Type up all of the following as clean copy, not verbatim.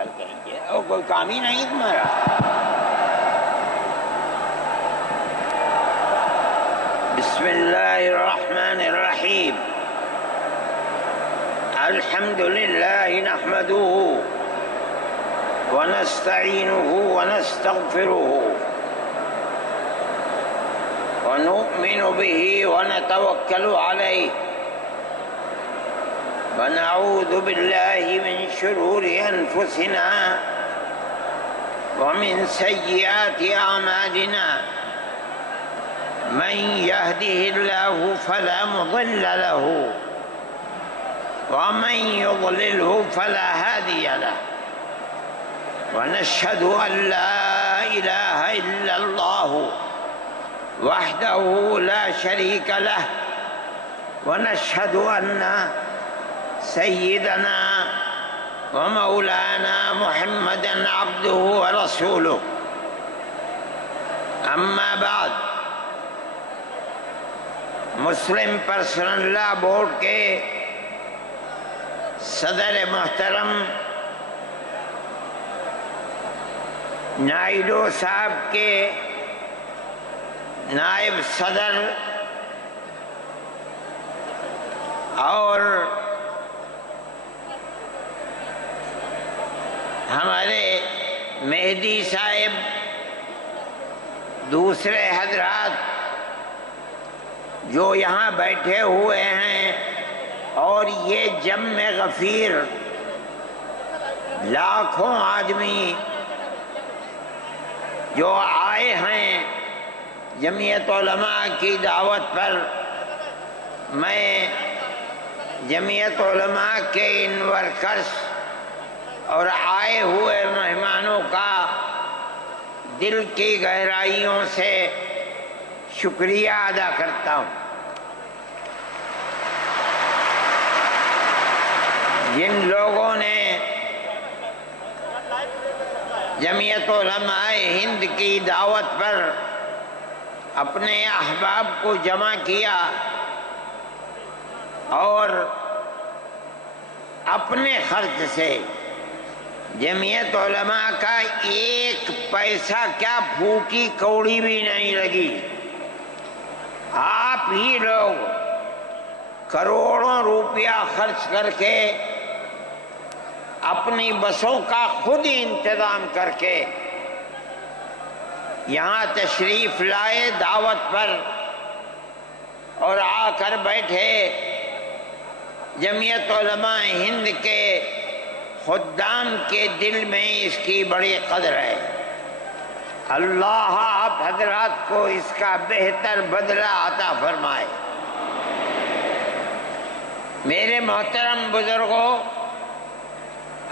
کر کہیں گے اور کوئی کام ہی نہیں تمہارا. بسم اللہ الرحمن الرحیم. الحمد للہ نحمده ونستعینه ونستغفره ونؤمن به ونتوکل علیہ ونعوذ باللہ من شرور انفسنا ومن سیئات اعمالنا من يهده الله فلا مضل له ومن يضلله فلا هادي له ونشهد أن لا إله إلا الله وحده لا شريك له ونشهد أن سيدنا ومولانا محمدا عبده ورسوله. أما بعد، مسلم پرسنل لا بورڈ کے صدر محترم نائیڈو صاحب کے نائب صدر اور ہمارے مہدی صاحب، دوسرے حضرات جو یہاں بیٹھے ہوئے ہیں، اور یہ جمع غفیر لاکھوں آدمی جو آئے ہیں جمعیت علماء کی دعوت پر. میں جمعیت علماء کے ان ورکرز اور آئے ہوئے مہمانوں کا دل کی گہرائیوں سے شکریہ ادا کرتا ہوں. جن لوگوں نے جمعیت علماء ہند کی دعوت پر اپنے احباب کو جمع کیا اور اپنے خرچ سے جمعیت علماء کا ایک پیسہ کیا پھوٹی کوڑی بھی نہیں لگی، آپ ہی لوگ کروڑوں روپیہ خرچ کر کے اپنی بسوں کا خود ہی انتظام کر کے یہاں تشریف لائے دعوت پر اور آ کر بیٹھے. جمعیت علماء ہند کے خدام کے دل میں اس کی بڑی قدر ہے. اللہ آپ حضرات کو اس کا بہتر بدلہ عطا فرمائے. میرے محترم بزرگوں،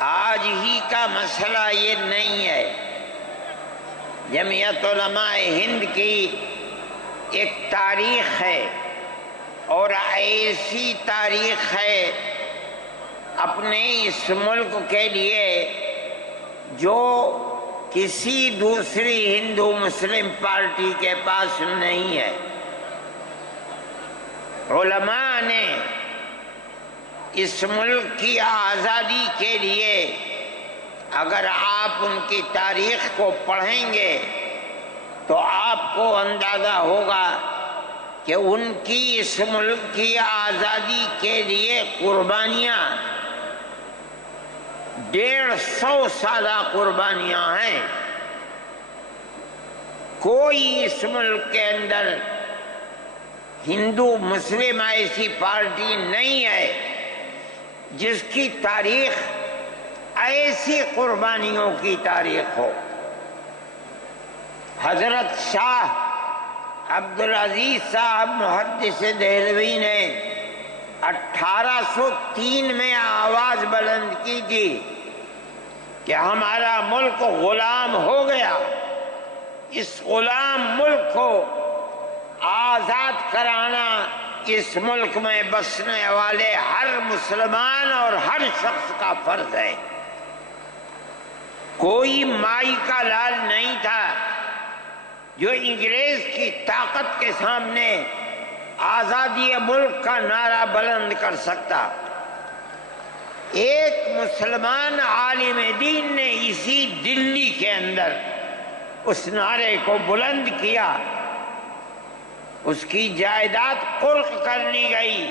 آج ہی کا مسئلہ یہ نہیں ہے. جمعیت علماء ہند کی ایک تاریخ ہے، اور ایسی تاریخ ہے اپنے اس ملک کے لیے جو کسی دوسری ہندو مسلم پارٹی کے پاس نہیں ہے. علماء نے اس ملک کی آزادی کے لیے اگر آپ ان کی تاریخ کو پڑھیں گے تو آپ کو اندازہ ہوگا کہ ان کی اس ملک کی آزادی کے لیے قربانیاں 150 سالہ قربانیاں ہیں. کوئی اس ملک کے اندر ہندو مسلم ایسی پارٹی نہیں ہے جس کی تاریخ ایسی قربانیوں کی تاریخ ہو. حضرت شاہ عبدالعزیز صاحب محدث دہلوی نے 1803 میں آواز بلند کی تھی کہ ہمارا ملک غلام ہو گیا، اس غلام ملک کو آزاد کرانا اس ملک میں بسنے والے ہر مسلمان اور ہر شخص کا فرض ہے. کوئی مائی کا لال نہیں تھا جو انگریز کی طاقت کے سامنے آزادی ملک کا نعرہ بلند کر سکتا. ایک مسلمان عالم دین نے اسی دلی کے اندر اس نعرے کو بلند کیا، اس کی جائیداد قلق کر لی گئی،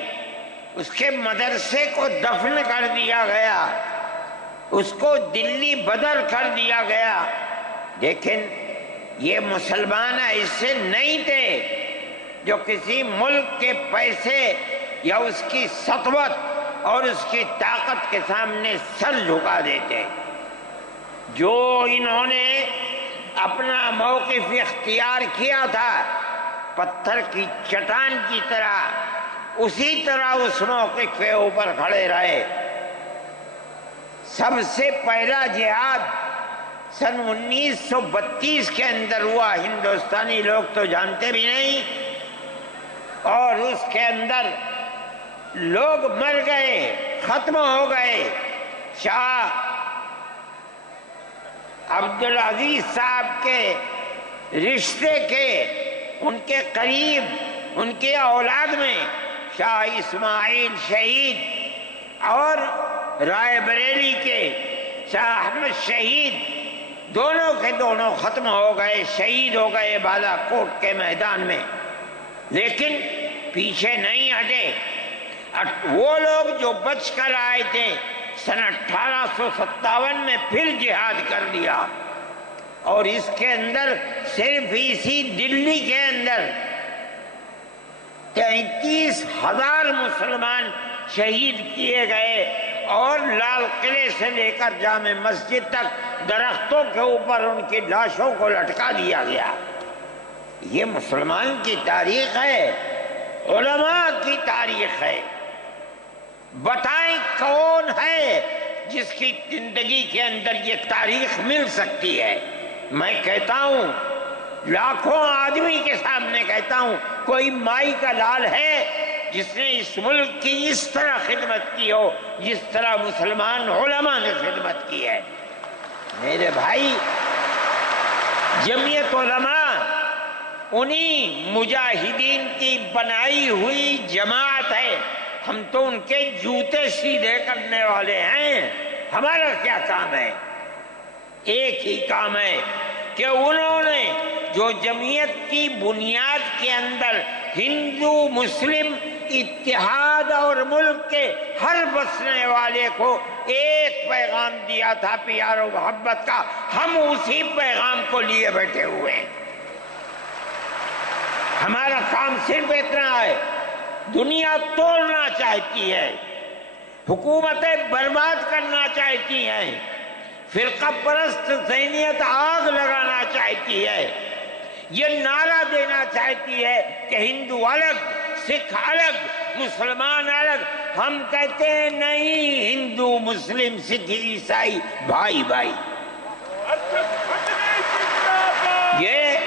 اس کے مدرسے کو دفن کر دیا گیا، اس کو دلی بدر کر دیا گیا، لیکن یہ مسلمان ایسے نہیں تھے جو کسی ملک کے پیسے یا اس کی سطوت اور اس کی طاقت کے سامنے سر جھکا دیتے۔ جو انہوں نے اپنا موقف اختیار کیا تھا پتھر کی چٹان کی طرح، اسی طرح اس موقف کے اوپر کھڑے رہے۔ سب سے پہلا جہاد سن 1932 کے اندر ہوا، ہندوستانی لوگ تو جانتے بھی نہیں، اور اس کے اندر لوگ مر گئے، ختم ہو گئے۔ شاہ عبدالعزیز صاحب کے رشتے کے، ان کے قریب، ان کے اولاد میں شاہ اسماعیل شہید اور رائے بریلی کے شاہ احمد شہید، دونوں کے دونوں ختم ہو گئے، شہید ہو گئے بالا کوٹ کے میدان میں۔ لیکن پیچھے نہیں ہٹے۔ وہ لوگ جو بچ کر آئے تھے سن 1857 میں پھر جہاد کر دیا، اور اس کے اندر صرف اسی دلی کے اندر 33,000 مسلمان شہید کیے گئے، اور لال قلعے سے لے کر جامع مسجد تک درختوں کے اوپر ان کی لاشوں کو لٹکا دیا گیا۔ یہ مسلمان کی تاریخ ہے، علماء کی تاریخ ہے۔ بتائیں کون ہے جس کی زندگی کے اندر یہ تاریخ مل سکتی ہے؟ میں کہتا ہوں، لاکھوں آدمی کے سامنے کہتا ہوں، کوئی مائی کا لال ہے جس نے اس ملک کی اس طرح خدمت کی ہو جس طرح مسلمان علماء نے خدمت کی ہے؟ میرے بھائی، جمعیت علماء انہی مجاہدین کی بنائی ہوئی جماعت ہے۔ ہم تو ان کے جوتے سیدھے کرنے والے ہیں۔ ہمارا کیا کام ہے؟ ایک ہی کام ہے کہ انہوں نے جو جمعیت کی بنیاد کے اندر ہندو مسلم اتحاد اور ملک کے ہر بسنے والے کو ایک پیغام دیا تھا پیار و محبت کا، ہم اسی پیغام کو لیے بیٹھے ہوئے ہیں۔ ہمارا کام صرف اتنا ہے۔ دنیا توڑنا چاہتی ہے، حکومتیں برباد کرنا چاہتی ہیں، فرقہ پرست ذہنیت آگ لگانا چاہتی ہے، یہ نعرہ دینا چاہتی ہے کہ ہندو الگ، سکھ الگ، مسلمان الگ۔ ہم کہتے ہیں نہیں، ہندو مسلم سکھ عیسائی بھائی بھائی۔ یہ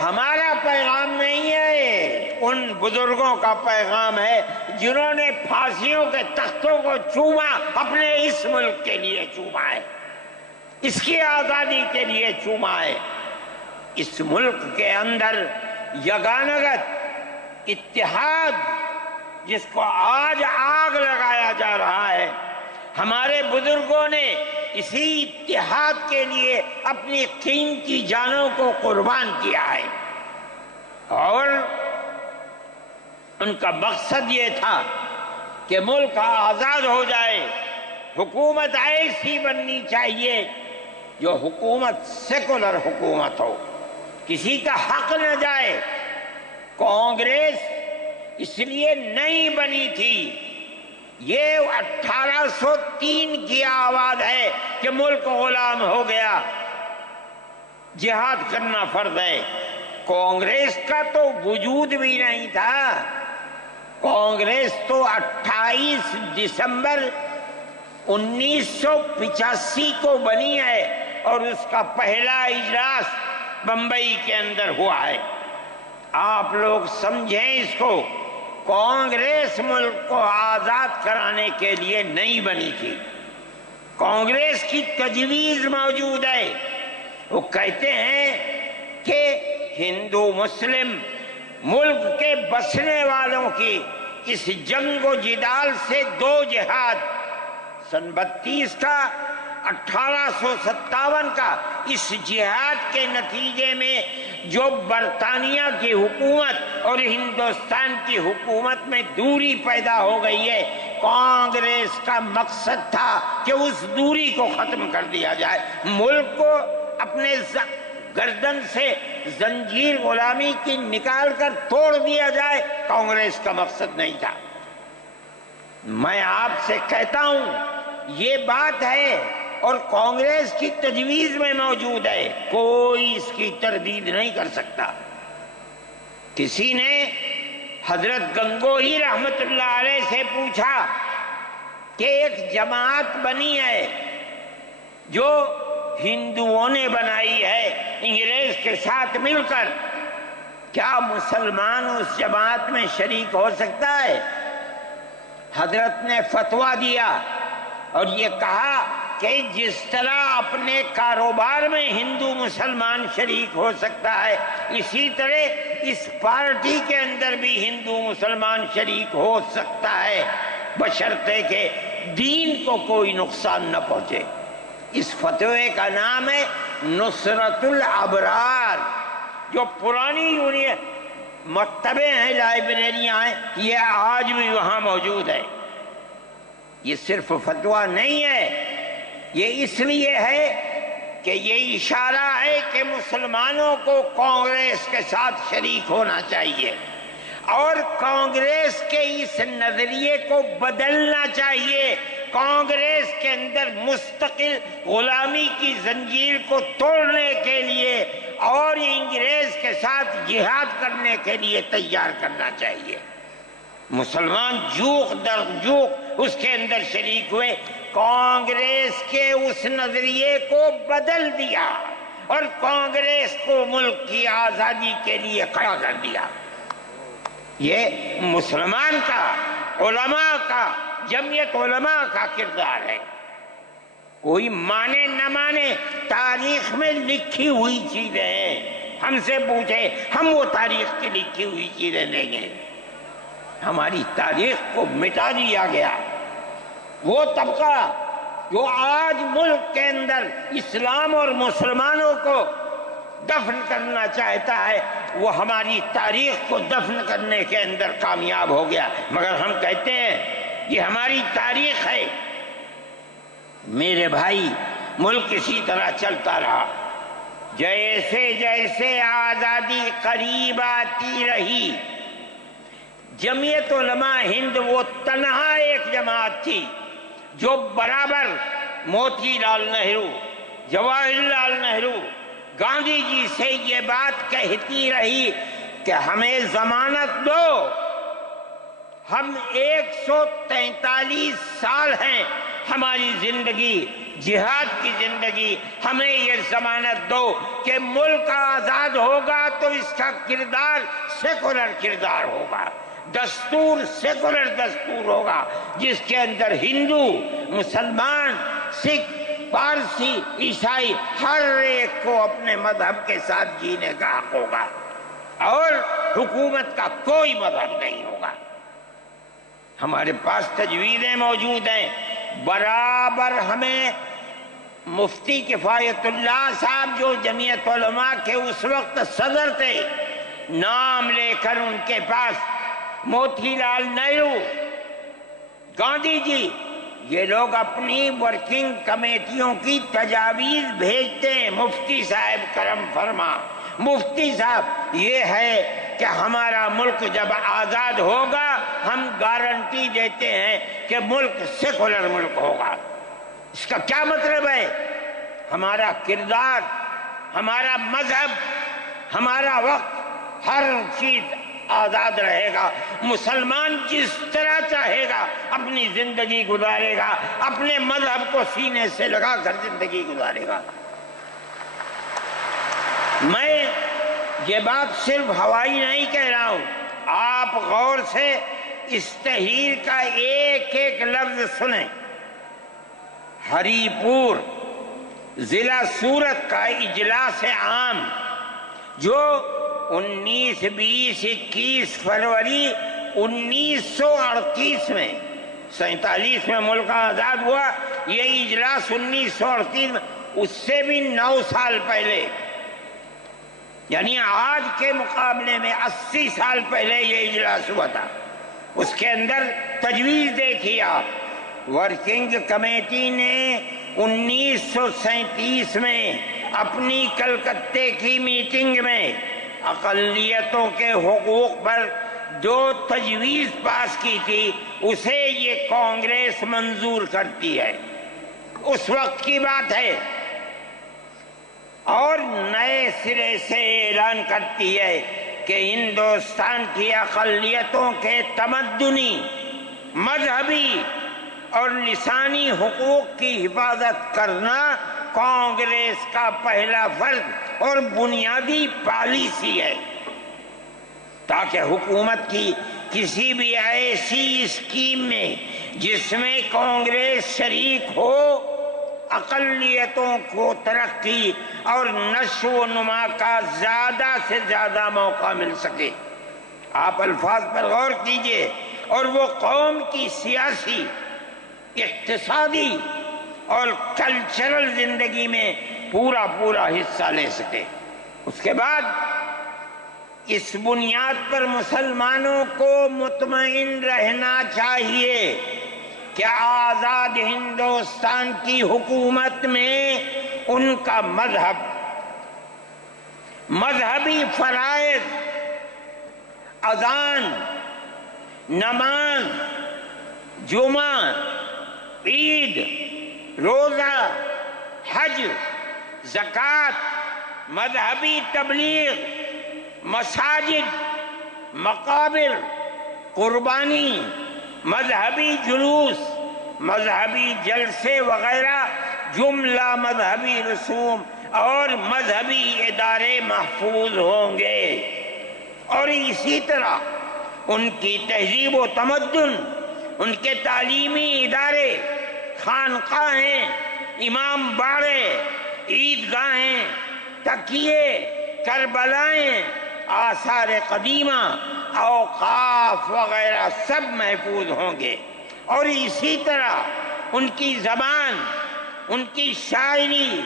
ہمارا پیغام نہیں ہے، ان بزرگوں کا پیغام ہے جنہوں نے پھانسیوں کے تختوں کو چوما، اپنے اس ملک کے لیے چوما ہے، اس کی آزادی کے لیے چوما ہے۔ اس ملک کے اندر یگانگت اتحاد جس کو آج آگ لگایا جا رہا ہے، ہمارے بزرگوں نے اسی اتحاد کے لیے اپنی قیمتی جانوں کو قربان کیا ہے، اور ان کا مقصد یہ تھا کہ ملک آزاد ہو جائے۔ حکومت ایسی بننی چاہیے جو حکومت سیکولر حکومت ہو، کسی کا حق نہ جائے۔ کانگریس اس لیے نہیں بنی تھی، یہ 1803 کی آواز ہے کہ ملک غلام ہو گیا، جہاد کرنا فرض ہے۔ کانگریس کا تو وجود بھی نہیں تھا۔ کانگریس تو 28 دسمبر 1985 کو بنی ہے، اور اس کا پہلا اجلاس بمبئی کے اندر ہوا ہے۔ آپ لوگ سمجھیں اس کو، کانگریس ملک کو آزاد کرانے کے لیے نہیں بنی تھی۔ کانگریس کی تجویز موجود ہے، وہ کہتے ہیں کہ ہندو مسلم ملک کے بسنے والوں کی اس جنگ و جدال سے دو جہاد سن 32 کا 1857 کا اس جہاد کے نتیجے میں جو برطانیہ کی حکومت اور ہندوستان کی حکومت میں دوری پیدا ہو گئی ہے، کانگریس کا مقصد تھا کہ اس دوری کو ختم کر دیا جائے، ملک کو اپنے گردن سے زنجیر غلامی کی نکال کر توڑ دیا جائے، کانگریس کا مقصد نہیں تھا۔ میں آپ سے کہتا ہوں یہ بات ہے اور کانگریس کی تجویز میں موجود ہے، کوئی اس کی تردید نہیں کر سکتا۔ کسی نے حضرت گنگوہی رحمت اللہ علیہ سے پوچھا کہ ایک جماعت بنی ہے جو ہندوؤں نے بنائی ہے انگریز کے ساتھ مل کر، کیا مسلمان اس جماعت میں شریک ہو سکتا ہے؟ حضرت نے فتویٰ دیا اور یہ کہا کہ جس طرح اپنے کاروبار میں ہندو مسلمان شریک ہو سکتا ہے، اسی طرح اس پارٹی کے اندر بھی ہندو مسلمان شریک ہو سکتا ہے، بشرطے کہ دین کو کوئی نقصان نہ پہنچے۔ اس فتوے کا نام ہے نصرت الابرار، جو پرانی یونین مکتبیں ہیں، لائبریریاں ہیں، یہ آج بھی وہاں موجود ہے۔ یہ صرف فتویٰ نہیں ہے، یہ اس لیے ہے کہ یہ اشارہ ہے کہ مسلمانوں کو کانگریس کے ساتھ شریک ہونا چاہیے اور کانگریس کے اس نظریے کو بدلنا چاہیے۔ کانگریس کے اندر مستقل غلامی کی زنجیر کو توڑنے کے لیے اور انگریز کے ساتھ جہاد کرنے کے لیے تیار کرنا چاہیے۔ مسلمان جوق در جوق اس کے اندر شریک ہوئے، کانگریس کے اس نظریے کو بدل دیا اور کانگریس کو ملک کی آزادی کے لیے کھڑا کر دیا۔ یہ مسلمان کا، علماء کا، جمعیت علماء کا کردار ہے۔ کوئی مانے نہ مانے، تاریخ میں لکھی ہوئی چیزیں ہیں، ہم سے پوچھے ہم وہ تاریخ کی لکھی ہوئی چیزیں دیں گے۔ ہماری تاریخ کو مٹا دیا گیا۔ وہ طبقہ جو آج ملک کے اندر اسلام اور مسلمانوں کو دفن کرنا چاہتا ہے، وہ ہماری تاریخ کو دفن کرنے کے اندر کامیاب ہو گیا، مگر ہم کہتے ہیں یہ ہماری تاریخ ہے۔ میرے بھائی، ملک اسی طرح چلتا رہا، جیسے جیسے آزادی قریب آتی رہی، جمعیت علماء ہند وہ تنہا ایک جماعت تھی جو برابر موتی لال نہرو، جواہر لال نہرو، گاندھی جی سے یہ بات کہتی رہی کہ ہمیں ضمانت دو، ہم 143 سال ہیں ہماری زندگی، جہاد کی زندگی، ہمیں یہ ضمانت دو کہ ملک آزاد ہوگا تو اس کا کردار سیکولر کردار ہوگا، دستور سیکولر دستور ہوگا، جس کے اندر ہندو، مسلمان، سکھ، پارسی، عیسائی ہر ایک کو اپنے مذہب کے ساتھ جینے کا حق ہوگا اور حکومت کا کوئی مذہب نہیں ہوگا۔ ہمارے پاس تجویزیں موجود ہیں، برابر ہمیں مفتی کفایت اللہ صاحب جو جمعیت علماء کے اس وقت صدر تھے، نام لے کر ان کے پاس موتی لال نہرو، گاندھی جی، یہ لوگ اپنی ورکنگ کمیٹیوں کی تجاویز بھیجتے ہیں، مفتی صاحب کرم فرما، مفتی صاحب یہ ہے کہ ہمارا ملک جب آزاد ہوگا ہم گارنٹی دیتے ہیں کہ ملک سیکولر ملک ہوگا۔ اس کا کیا مطلب ہے؟ ہمارا کردار، ہمارا مذہب، ہمارا وقت، ہر چیز آزاد رہے گا، مسلمان جس طرح چاہے گا اپنی زندگی گزارے گا، اپنے مذہب کو سینے سے لگا کر زندگی گزارے گا۔ میں یہ بات صرف ہوائی نہیں کہہ رہا ہوں، آپ غور سے اس تحریر کا ایک ایک لفظ سنیں۔ ہری پور ضلع سورت کا اجلاس عام جو 19، 20، 21 فروری 1938 میں 47 میں ملک آزاد ہوا، یہ اجلاس 1938 میں، اس سے بھی 9 سال پہلے، یعنی آج کے مقابلے میں 80 سال پہلے یہ اجلاس ہوا تھا۔ اس کے اندر تجویز دیکھیے آپ، ورکنگ کمیٹی نے 1937 میں اپنی کلکتے کی میٹنگ میں اقلیتوں کے حقوق پر جو تجویز پاس کی تھی اسے یہ کانگریس منظور کرتی ہے، اس وقت کی بات ہے، اور نئے سرے سے اعلان کرتی ہے کہ ہندوستان کی اقلیتوں کے تمدنی، مذہبی اور لسانی حقوق کی حفاظت کرنا کانگریس کا پہلا فرض اور بنیادی پالیسی ہے، تاکہ حکومت کی کسی بھی ایسی اسکیم میں جس میں کانگریس شریک ہو، اقلیتوں کو ترقی اور نشو و نما کا زیادہ سے زیادہ موقع مل سکے۔ آپ الفاظ پر غور کیجئے، اور وہ قوم کی سیاسی، اقتصادی اور کلچرل زندگی میں پورا حصہ لے سکے۔ اس کے بعد اس بنیاد پر مسلمانوں کو مطمئن رہنا چاہیے کہ آزاد ہندوستان کی حکومت میں ان کا مذہب، مذہبی فرائض، اذان، نماز، جمعہ، عید، روزہ، حج، زکوٰۃ، مذہبی تبلیغ، مساجد، مقابر، قربانی، مذہبی جلوس، مذہبی جلسے وغیرہ جملہ مذہبی رسوم اور مذہبی ادارے محفوظ ہوں گے، اور اسی طرح ان کی تہذیب و تمدن، ان کے تعلیمی ادارے، خانقاہیں، امام باڑے، عیدگاہیں، تکیے، کربلائیں، آثار قدیمہ، اوقاف وغیرہ سب محفوظ ہوں گے، اور اسی طرح ان کی زبان، ان کی شاعری،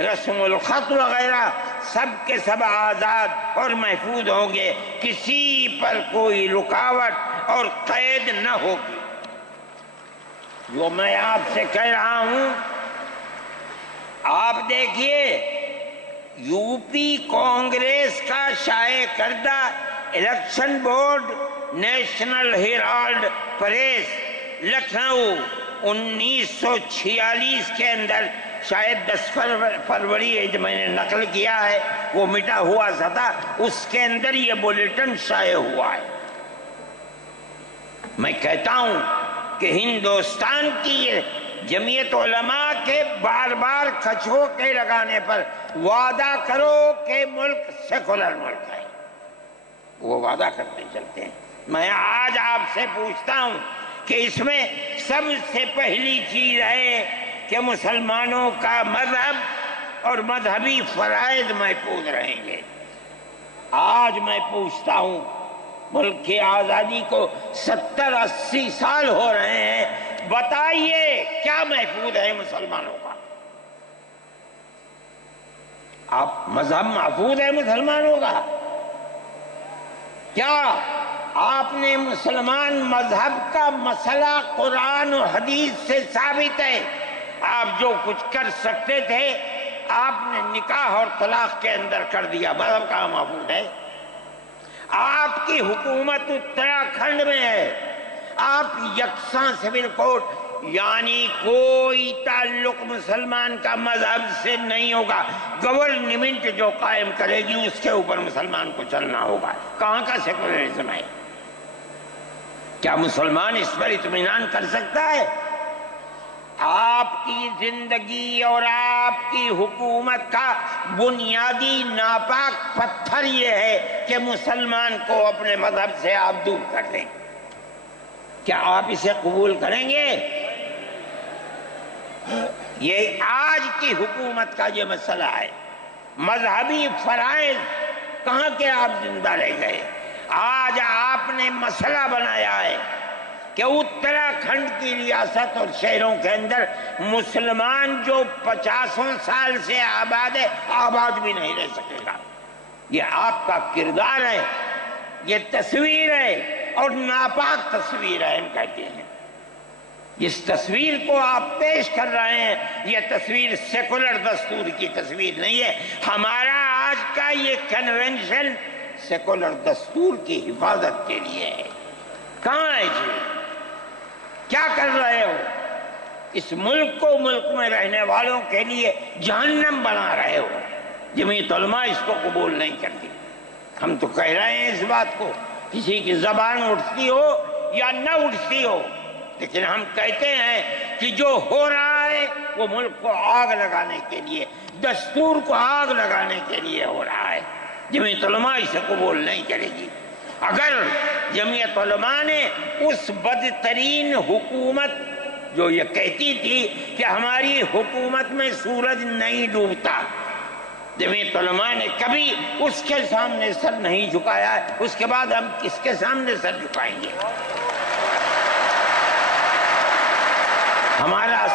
رسم الخط وغیرہ سب کے سب آزاد اور محفوظ ہوں گے، کسی پر کوئی رکاوٹ اور قید نہ ہوگی۔ جو میں آپ سے کہہ رہا ہوں، آپ دیکھیے، یو پی کانگریس کا شائع کردہ election board, National Herald press, Lucknow, 1946 کے اندر، شاید 10 فروری ہے جو میں نے نقل کیا ہے، وہ مٹا ہوا تھا، اس کے اندر یہ بلیٹن شائع ہوا ہے۔ میں کہتا ہوں کہ ہندوستان کی جمعیت علماء کے بار بار کھچوکے لگانے پر وعدہ کرو کہ ملک سیکولر ملک ہے، وہ وعدہ کرتے چلتے ہیں۔ میں آج آپ سے پوچھتا ہوں کہ اس میں سب سے پہلی چیز ہے کہ مسلمانوں کا مذہب اور مذہبی فرائض محفوظ رہیں گے۔ آج میں پوچھتا ہوں، ملک کی آزادی کو 70-80 سال ہو رہے ہیں، بتائیے کیا محفوظ ہے مسلمانوں کا؟ آپ مذہب محفوظ ہے مسلمانوں کا؟ کیا آپ نے مسلمان مذہب کا مسئلہ قرآن و حدیث سے ثابت ہے؟ آپ جو کچھ کر سکتے تھے آپ نے نکاح اور طلاق کے اندر کر دیا، مذہب کہاں محفوظ ہے؟ آپ کی حکومت اتراکھنڈ میں ہے، آپ یکساں سول کوڈ، یعنی کوئی تعلق مسلمان کا مذہب سے نہیں ہوگا، گورنمنٹ جو قائم کرے گی اس کے اوپر مسلمان کو چلنا ہوگا۔ کہاں کا سیکولرزم ہے؟ کیا مسلمان اس پر اطمینان کر سکتا ہے؟ آپ کی زندگی اور آپ کی حکومت کا بنیادی ناپاک پتھر یہ ہے کہ مسلمان کو اپنے مذہب سے آپ دور کر دیں۔ کیا آپ اسے قبول کریں گے؟ یہ آج کی حکومت کا یہ مسئلہ ہے۔ مذہبی فرائض کہاں کے آپ زندہ رہ گئے؟ آج آپ نے مسئلہ بنایا ہے کہ اتراکھنڈ کی ریاست اور شہروں کے اندر مسلمان جو 50 سال سے آباد ہے، آباد بھی نہیں رہ سکے گا۔ یہ آپ کا کردار ہے، یہ تصویر ہے اور ناپاک تصویر ہے۔ ہم کہتے ہیں جس تصویر کو آپ پیش کر رہے ہیں یہ تصویر سیکولر دستور کی تصویر نہیں ہے۔ ہمارا آج کا یہ کنونشن سیکولر دستور کی حفاظت کے لیے ہے۔ کہاں ہے جی؟ کیا کر رہے ہو؟ اس ملک کو، ملک میں رہنے والوں کے لیے جہنم بنا رہے ہو۔ جمعیت علماء اس کو قبول نہیں کرتی۔ ہم تو کہہ رہے ہیں اس بات کو، کسی کی زبان اٹھتی ہو یا نہ اٹھتی ہو، لیکن ہم کہتے ہیں کہ جو ہو رہا ہے وہ ملک کو آگ لگانے کے لیے، دستور کو آگ لگانے کے لیے ہو رہا ہے۔ جمعیت علماء اسے قبول نہیں کرے گی۔ اگر جمعیت علماء نے اس بدترین حکومت جو یہ کہتی تھی کہ ہماری حکومت میں سورج نہیں ڈوبتا، جمعیت علماء نے کبھی اس کے سامنے سر نہیں جھکایا ہے، اس کے بعد ہم کس کے سامنے سر جھکائیں گے؟ ہمارا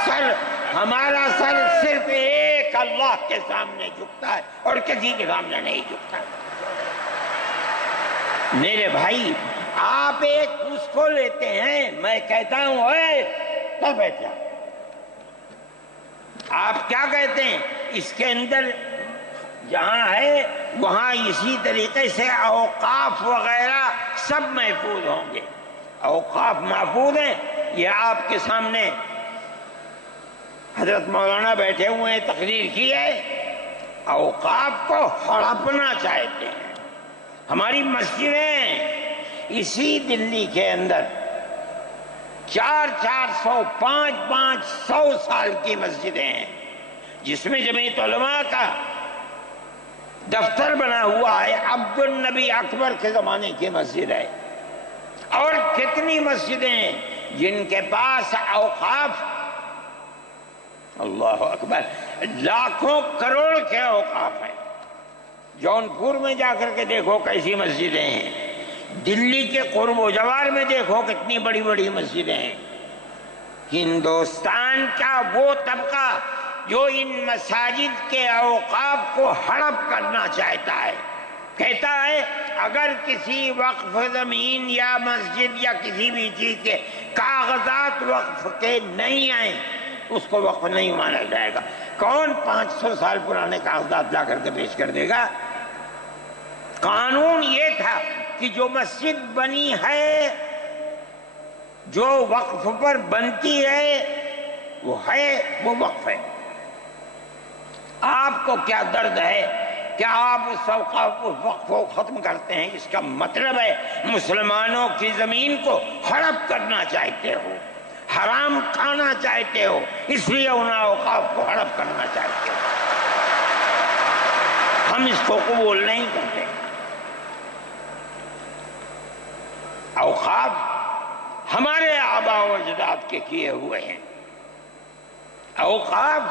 سر صرف ایک اللہ کے سامنے جھکتا ہے اور کسی کے سامنے نہیں جھکتا۔ میرے بھائی، آپ ایک اس کو لیتے ہیں، میں کہتا ہوں اے تو بیٹھا، آپ کیا کہتے ہیں؟ اس کے اندر جہاں ہے وہاں اسی طریقے سے اوقاف وغیرہ سب محفوظ ہوں گے۔ اوقاف محفوظ ہیں، یہ آپ کے سامنے حضرت مولانا بیٹھے ہوئے ہیں، تقریر کی ہے۔ اوقاف کو ہڑپنا چاہتے ہیں۔ ہماری مسجدیں اسی دلی کے اندر 400 500 سال کی مسجدیں ہیں، جس میں جمعیت علماء کا دفتر بنا ہوا ہے، عبد النبی اکبر کے زمانے کی مسجد ہے۔ اور کتنی مسجدیں ہیں جن کے پاس اوقاف، اللہ اکبر، لاکھوں کروڑ کے اوقاف ہیں۔ جونپور میں جا کر کے دیکھو کیسی مسجدیں ہیں، دلی کے قرب و جوار میں دیکھو کتنی بڑی بڑی مسجدیں ہیں۔ ہندوستان کا وہ طبقہ جو ان مساجد کے اوقاف کو ہڑپ کرنا چاہتا ہے، کہتا ہے اگر کسی وقف زمین یا مسجد یا کسی بھی چیز کے کاغذات وقف کے نہیں آئیں اس کو وقف نہیں مانا جائے گا۔ کون 500 سال پرانے کاغذات لا کر کے پیش کر دے گا؟ قانون یہ تھا کہ جو مسجد بنی ہے، جو وقف پر بنتی ہے، وہ وقف ہے۔ آپ کو کیا درد ہے کہ آپ اس وقف کو ختم کرتے ہیں؟ اس کا مطلب ہے مسلمانوں کی زمین کو ہڑپ کرنا چاہتے ہو، حرام کھانا چاہتے ہو، اس لیے ان اوقاف کو ہڑپ کرنا چاہتے ہو۔ ہم اس کو قبول نہیں کرتے۔ اوقاف ہمارے آباء و اجداد کے کیے ہوئے ہیں، اوقاف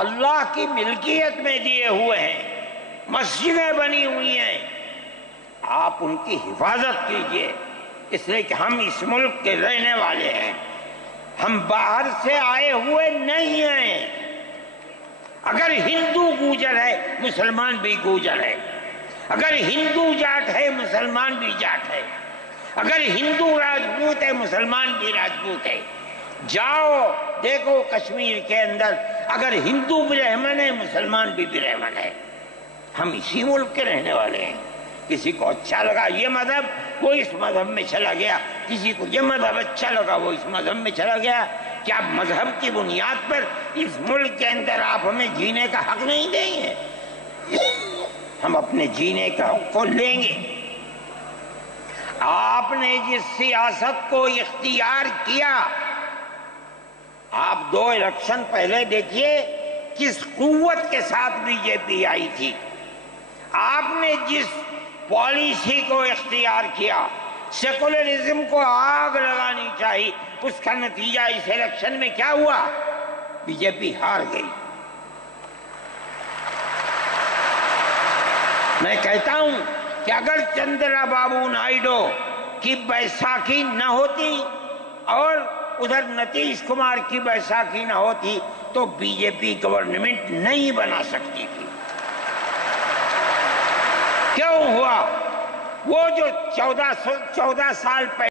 اللہ کی ملکیت میں دیے ہوئے ہیں، مسجدیں بنی ہوئی ہیں، آپ ان کی حفاظت کیجئے، اس لیے کہ ہم اس ملک کے رہنے والے ہیں، ہم باہر سے آئے ہوئے نہیں ہیں۔ اگر ہندو گوجر ہے مسلمان بھی گوجر ہے، اگر ہندو جاٹ ہے مسلمان بھی جاٹ ہے، اگر ہندو راجپوت ہے مسلمان بھی راجپوت ہے۔ جاؤ دیکھو کشمیر کے اندر، اگر ہندو برہمن ہے مسلمان بھی برہمن ہے۔ ہم اسی ملک کے رہنے والے ہیں۔ کسی کو اچھا لگا یہ مذہب وہ اس مذہب میں چلا گیا، کسی کو یہ مذہب اچھا لگا وہ اس مذہب میں چلا گیا۔ کیا مذہب کی بنیاد پر اس ملک کے اندر آپ ہمیں جینے کا حق نہیں دیں گے؟ ہم اپنے جینے کا حق کو لیں گے۔ آپ نے جس سیاست کو اختیار کیا، آپ 2 الیکشن پہلے دیکھیے کس قوت کے ساتھ بی جے پی آئی تھی۔ آپ نے جس پالیسی کو اختیار کیا، سیکولرزم کو آگ لگانی چاہیے، اس کا نتیجہ اس الیکشن میں کیا ہوا؟ بی جے پی ہار گئی۔ میں کہتا ہوں کہ اگر چندرا بابو نائیڈو کی بیساکھی نہ ہوتی اور ادھر نتیش کمار کی بیساکھی نہ ہوتی تو بی جے پی گورنمنٹ نہیں بنا سکتی تھی۔ کیوں ہوا؟ وہ جو 14 سال پہلے